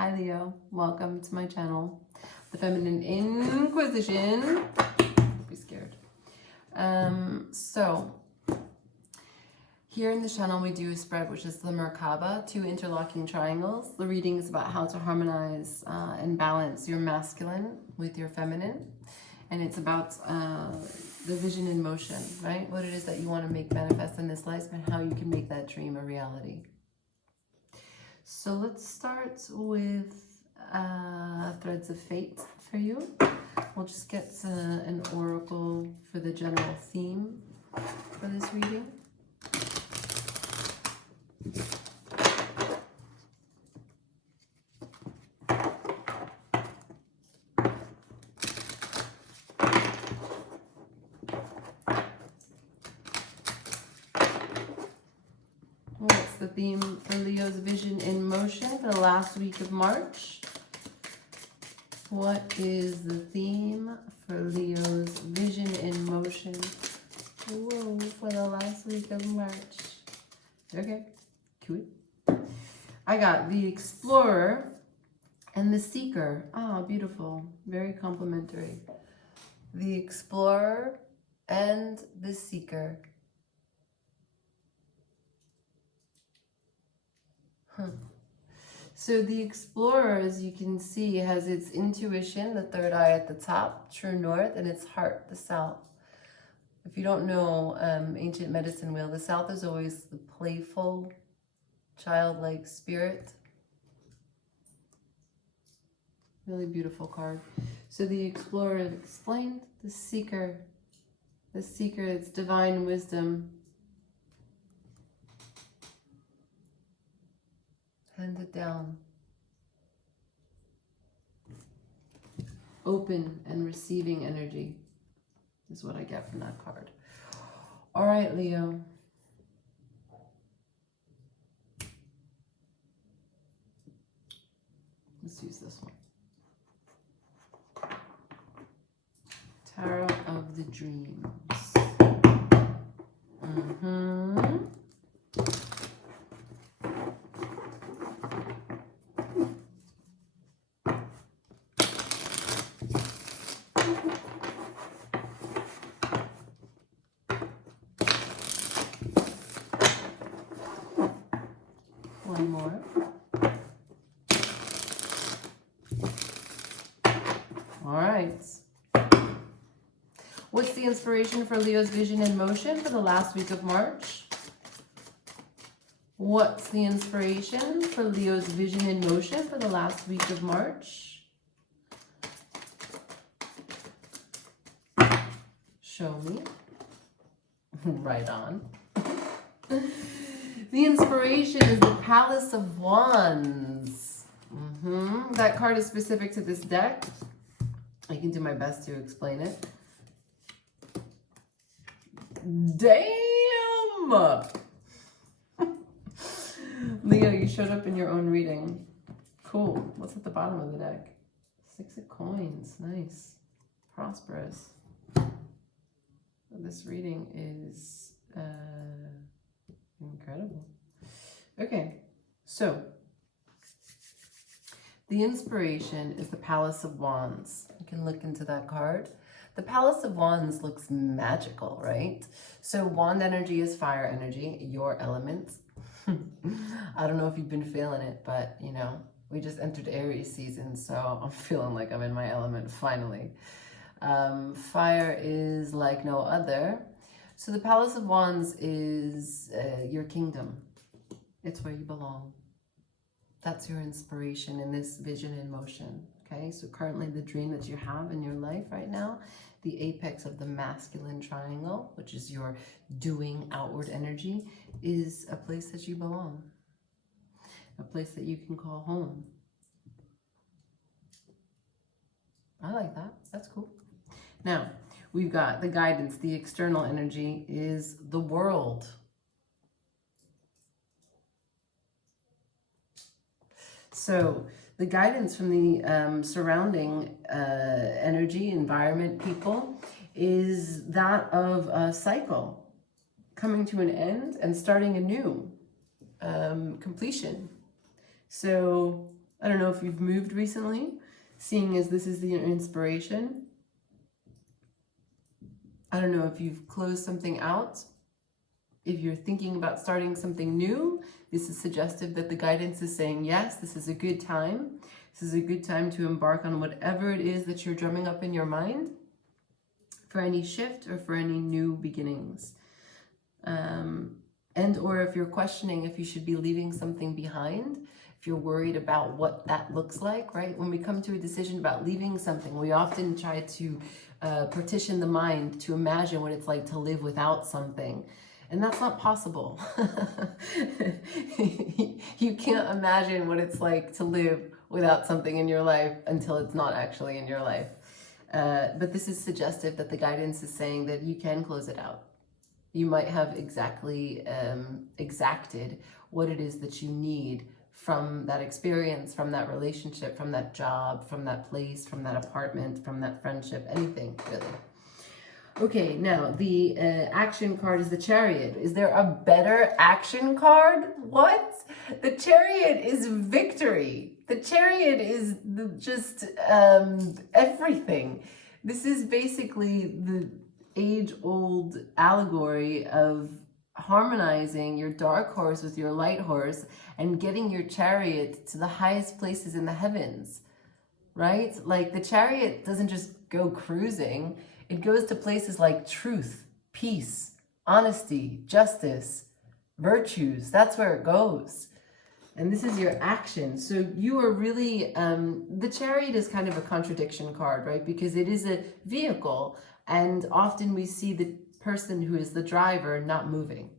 Hi Leo, welcome to my channel, the Feminine Inquisition. Don't be scared. So here in the channel we do a spread, which is the Merkaba, 2 interlocking triangles. The reading is about how to harmonize and balance your masculine with your feminine. And it's about the vision in motion, right? What it is that you want to make manifest in this life and how you can make that dream a reality. So let's start with Threads of Fate for you. We'll just get an oracle for the general theme for this reading. What's the theme for Leo's vision in motion for the last week of March? What is the theme for Leo's vision in motion? Whoa, for the last week of March. Okay, cool. I got the Explorer and the Seeker. Ah, beautiful. Very complimentary. The Explorer and the Seeker. So the Explorer, as you can see, has its intuition, the third eye at the top, true north, and its heart, the south. If you don't know ancient medicine wheel, the south is always the playful, childlike spirit. Really beautiful card. So the Explorer explained, the Seeker, it's divine wisdom. Handed down. Open and receiving energy is what I get from that card. All right, Leo. Let's use this one. Tarot of the Dreams. One more. All right. What's the inspiration for Leo's vision in motion for the last week of March? What's the inspiration for Leo's vision in motion for the last week of March? Show me. Right on. The inspiration is the Palace of Wands. That card is specific to this deck. I can do my best to explain it. Damn! Leo, you showed up in your own reading. Cool. What's at the bottom of the deck? 6 of coins. Nice. Prosperous. This reading is incredible. Okay, so the inspiration is the Palace of Wands. You can look into that card. The Palace of Wands looks magical, right? So wand energy is fire energy, your element. I don't know if you've been feeling it, but you know, we just entered Aries season, so I'm feeling like I'm in my element finally. Fire is like no other. So the Palace of Wands is your kingdom. It's where you belong. That's your inspiration in this vision in motion. Okay, so currently the dream that you have in your life right now, the apex of the masculine triangle, which is your doing outward energy, is a place that you belong. A place that you can call home. I like that. That's cool. Now, we've got the guidance, the external energy is the world. So the guidance from the surrounding energy, environment, people, is that of a cycle coming to an end and starting anew, completion. So I don't know if you've moved recently, seeing as this is the inspiration. I don't know if you've closed something out. If you're thinking about starting something new, this is suggestive that the guidance is saying, yes, this is a good time. This is a good time to embark on whatever it is that you're drumming up in your mind for any shift or for any new beginnings. And or if you're questioning if you should be leaving something behind, if you're worried about what that looks like, right? When we come to a decision about leaving something, we often try to partition the mind to imagine what it's like to live without something. And that's not possible. You can't imagine what it's like to live without something in your life until it's not actually in your life. But this is suggestive that the guidance is saying that you can close it out. You might have exactly exacted what it is that you need from that experience, from that relationship, from that job, from that place, from that apartment, from that friendship, anything really. Okay, now the action card is the Chariot. Is there a better action card? What? The Chariot is victory. The Chariot is just everything. This is basically the age-old allegory of harmonizing your dark horse with your light horse and getting your chariot to the highest places in the heavens, right? Like the chariot doesn't just go cruising. It goes to places like truth, peace, honesty, justice, virtues. That's where it goes. And this is your action. So you are really, the Chariot is kind of a contradiction card, right? Because it is a vehicle, and often we see the person who is the driver not moving.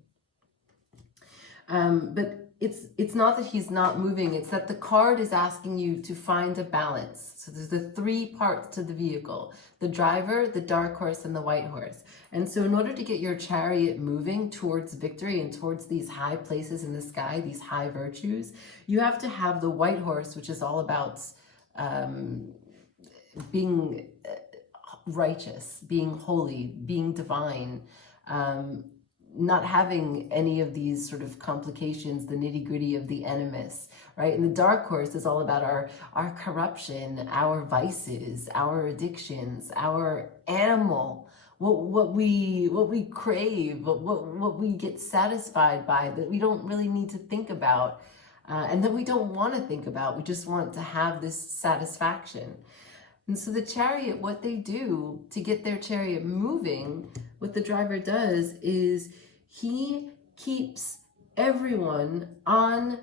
But it's not that he's not moving, it's that the card is asking you to find a balance. So there's the three parts to the vehicle: the driver, the dark horse, and the white horse. And so in order to get your chariot moving towards victory and towards these high places in the sky, these high virtues, you have to have the white horse, which is all about being righteous, being holy, being divine, not having any of these sort of complications, the nitty-gritty of the animus, right? And the dark horse is all about our corruption, our vices, our addictions, our animal, what we crave, what we get satisfied by, that we don't really need to think about, and that we don't want to think about. We just want to have this satisfaction. And so the chariot, what they do to get their chariot moving, what the driver does is he keeps everyone on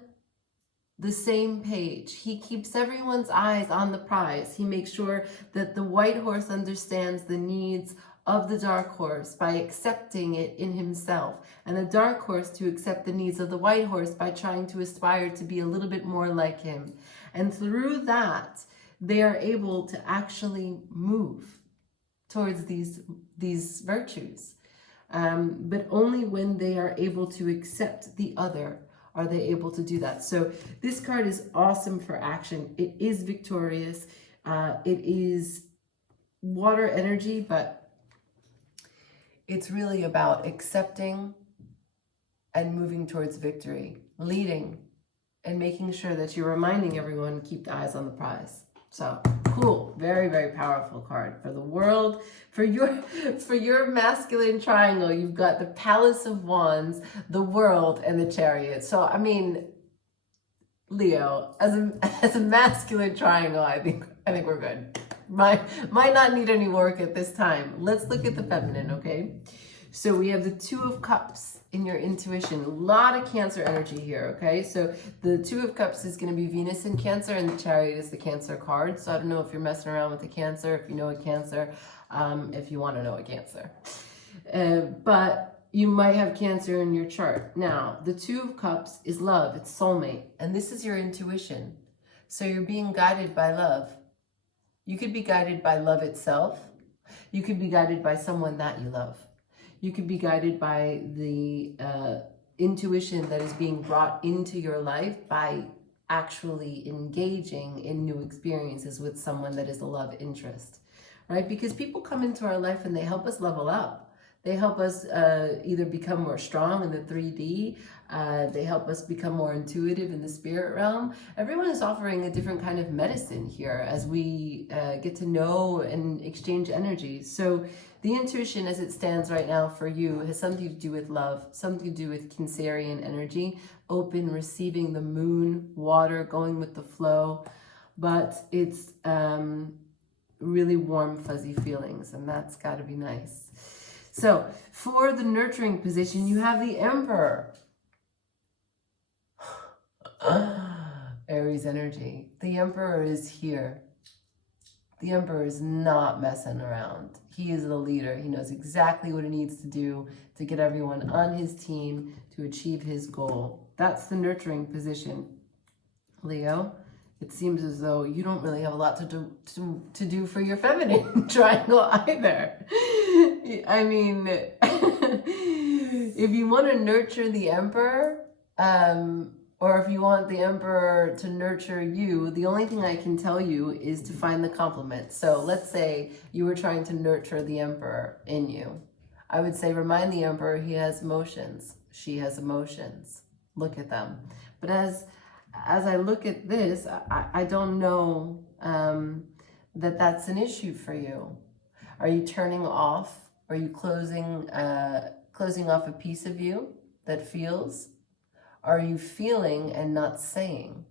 the same page. He keeps everyone's eyes on the prize. He makes sure that the white horse understands the needs of the dark horse by accepting it in himself, and the dark horse to accept the needs of the white horse by trying to aspire to be a little bit more like him. And through that, they are able to actually move towards these virtues. But only when they are able to accept the other are they able to do that. So this card is awesome for action. It is victorious. It is water energy, but it's really about accepting and moving towards victory, leading, and making sure that you're reminding everyone to keep the eyes on the prize. So cool, very, very powerful card for the world. For your masculine triangle, you've got the Palace of Wands, the World, and the Chariot. So I mean, Leo, as a masculine triangle, I think we're good. Might not need any work at this time. Let's look at the feminine, okay? So we have the Two of Cups in your intuition. A lot of Cancer energy here, okay? So the Two of Cups is going to be Venus in Cancer, and the Chariot is the Cancer card. So I don't know if you're messing around with the Cancer, if you know a Cancer, if you want to know a Cancer. But you might have Cancer in your chart. Now, the Two of Cups is love. It's soulmate. And this is your intuition. So you're being guided by love. You could be guided by love itself. You could be guided by someone that you love. You could be guided by the intuition that is being brought into your life by actually engaging in new experiences with someone that is a love interest, right? Because people come into our life and they help us level up. They help us either become more strong in the 3D. They help us become more intuitive in the spirit realm. Everyone is offering a different kind of medicine here as we get to know and exchange energy. So the intuition as it stands right now for you has something to do with love, something to do with Cancerian energy, open, receiving the moon, water, going with the flow. But it's really warm, fuzzy feelings, and that's got to be nice. So for the nurturing position, you have the Emperor. Aries energy. The Emperor is here. The Emperor is not messing around. He is the leader. He knows exactly what he needs to do to get everyone on his team to achieve his goal. That's the nurturing position. Leo, it seems as though you don't really have a lot to do for your feminine triangle either. I mean, if you want to nurture the Emperor, or if you want the Emperor to nurture you, the only thing I can tell you is to find the complement. So let's say you were trying to nurture the Emperor in you. I would say remind the Emperor he has emotions. She has emotions. Look at them. But as I look at this, I don't know that that's an issue for you. Are you turning off? Are you closing off a piece of you that feels? Are you feeling and not saying?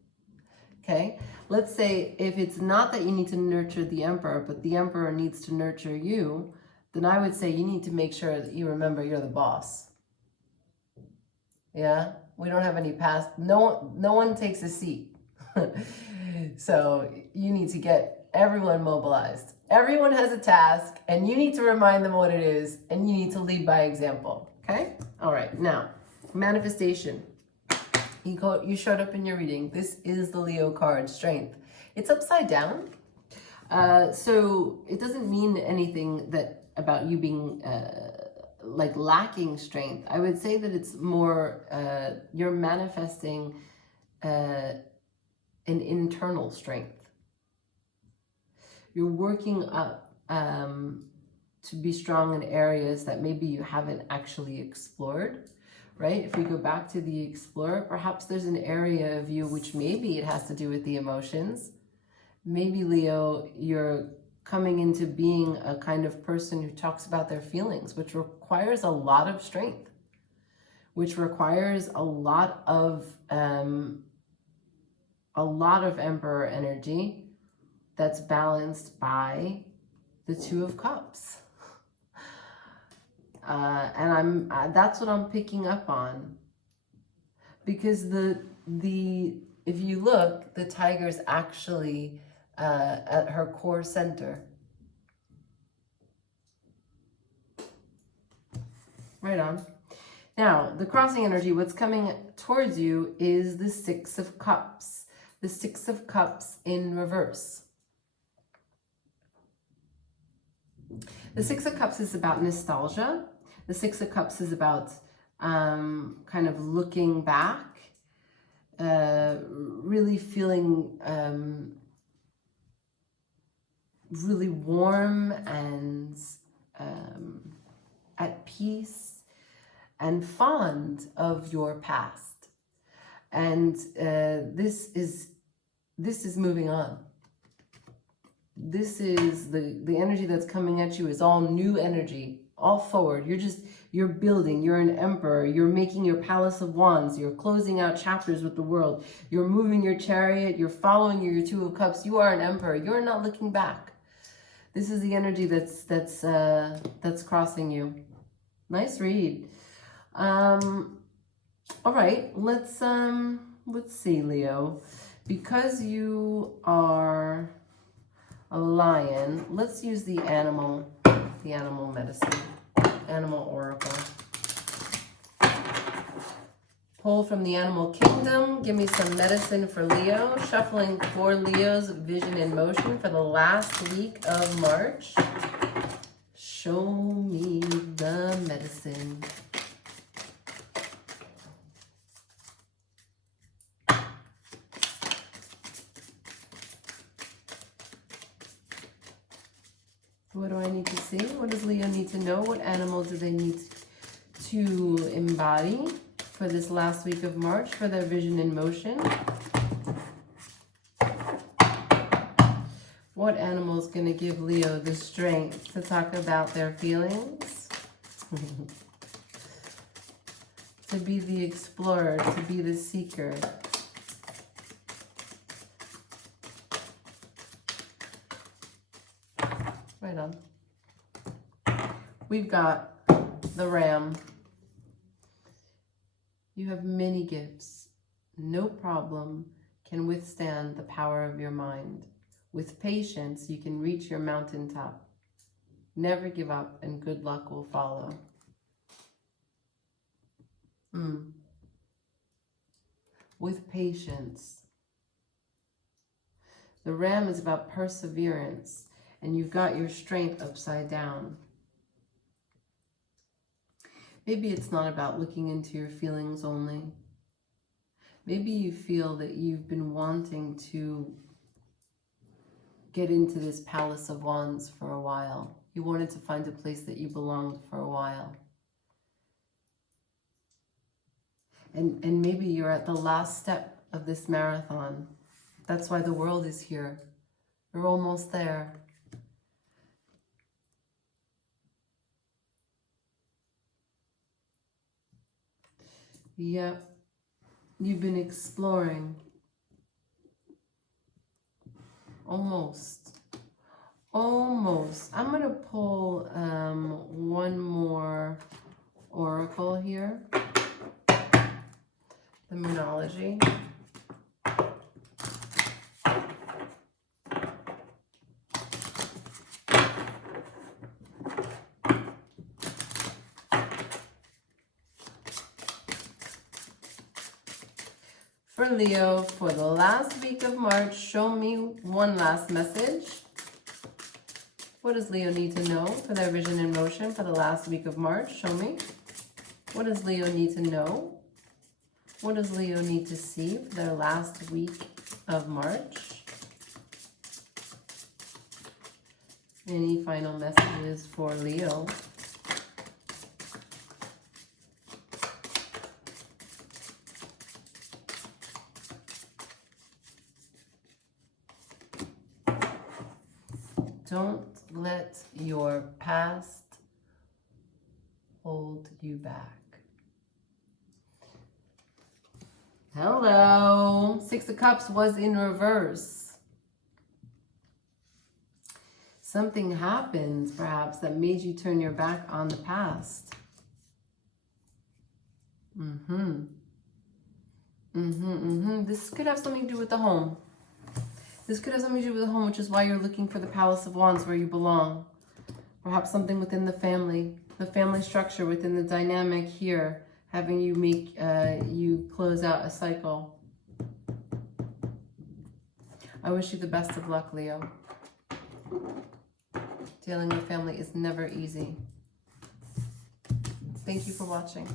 Okay, let's say if it's not that you need to nurture the Emperor, but the Emperor needs to nurture you, then I would say you need to make sure that you remember you're the boss. Yeah, we don't have any past. No one takes a seat. So you need to get everyone mobilized. Everyone has a task, and you need to remind them what it is, and you need to lead by example. Okay. All right. Now, manifestation. You showed up in your reading. This is the Leo card, strength. It's upside down. So it doesn't mean anything that about you being like lacking strength. I would say that it's more you're manifesting an internal strength. You're working up to be strong in areas that maybe you haven't actually explored. Right? If we go back to the explorer, perhaps there's an area of you which maybe it has to do with the emotions. Maybe, Leo, you're coming into being a kind of person who talks about their feelings, which requires a lot of strength, which requires a lot of Emperor energy that's balanced by the Two of Cups. And that's what I'm picking up on, because if you look, the tiger's actually at her core center. Right on. Now, the crossing energy, what's coming towards you is the Six of Cups. The Six of Cups in reverse. The Six of Cups is about nostalgia. The Six of Cups is about kind of looking back, really feeling really warm and at peace and fond of your past. And this is moving on. This is the energy that's coming at you is all new energy, all forward. You're building, you're an emperor, you're making your palace of wands, you're closing out chapters with the world, you're moving your chariot, you're following your Two of Cups. You are an emperor. You're not looking back. This is the energy that's crossing you. Nice read. All right, let's see, Leo. Because you are a lion, let's use the animal medicine, animal oracle. Pull from the animal kingdom. Give me some medicine for Leo. Shuffling for Leo's vision in motion for the last week of March. Show me the medicine. What do I need to see? What does Leo need to know? What animal do they need to embody for this last week of March for their vision in motion? What animal is going to give Leo the strength to talk about their feelings? To be the explorer, to be the seeker. Right on. We've got the Ram. You have many gifts. No problem can withstand the power of your mind. With patience, you can reach your mountaintop. Never give up, and good luck will follow. With patience. The Ram is about perseverance, and you've got your strength upside down. Maybe it's not about looking into your feelings only. Maybe you feel that you've been wanting to get into this Palace of Wands for a while. You wanted to find a place that you belonged for a while. And maybe you're at the last step of this marathon. That's why the world is here. You're almost there. Yep. You've been exploring. Almost. Almost. I'm going to pull one more oracle here. The Moonology. For Leo, for the last week of March, show me one last message. What does Leo need to know for their vision in motion for the last week of March? Show me. What does Leo need to know? What does Leo need to see for their last week of March? Any final messages for Leo? Don't let your past hold you back. Hello. Six of Cups was in reverse. Something happened, perhaps, that made you turn your back on the past. This could have something to do with the home. This could have something to do with the home, which is why you're looking for the Palace of Wands where you belong. Perhaps something within the family structure, within the dynamic here, having you make, you close out a cycle. I wish you the best of luck, Leo. Dealing with family is never easy. Thank you for watching.